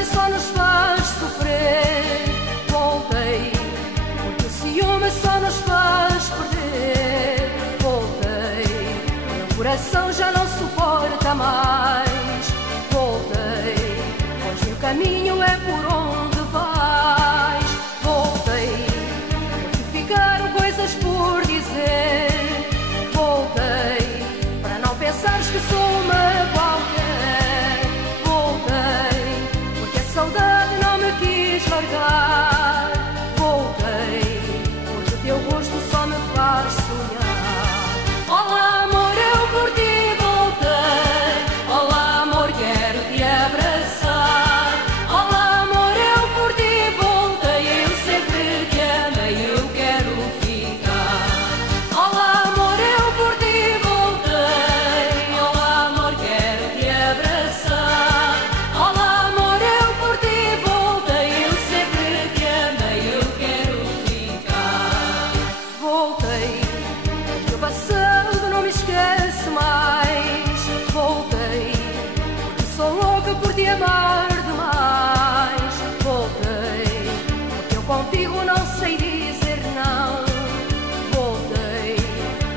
e só nos faz sofrer. Voltei, porque o ciúme só nos faz perder. Voltei, meu coração já não suporta mais. Voltei, hoje o caminho é por onde vais. Voltei, porque ficaram coisas por dizer. Voltei, para não pensares que sou uma qualquer. Voltei, porque a saudade não me quis largar. Voltei, hoje o teu rosto só me faz sonhar. Olá amor, eu por ti voltei. Olá amor, quero te abraçar. Olá amor, eu por ti voltei. Eu sempre te amei, eu quero ficar. Olá amor, eu por ti voltei. Olá amor, quero te abraçar. Olá amor, eu por ti voltei. Eu sempre te amei, eu quero ficar. Voltei, porque o passado não me esquece mais. Voltei, porque sou louca por te amar demais. Voltei, porque eu contigo não sei dizer não. Voltei,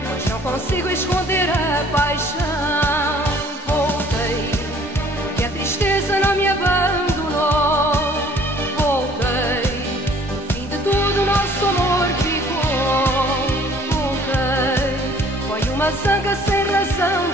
pois não consigo esconder a paixão. Voltei, porque a tristeza não me abandonou. Voltei, no fim de tudo nosso amor ficou. Voltei, foi uma zanga sem razão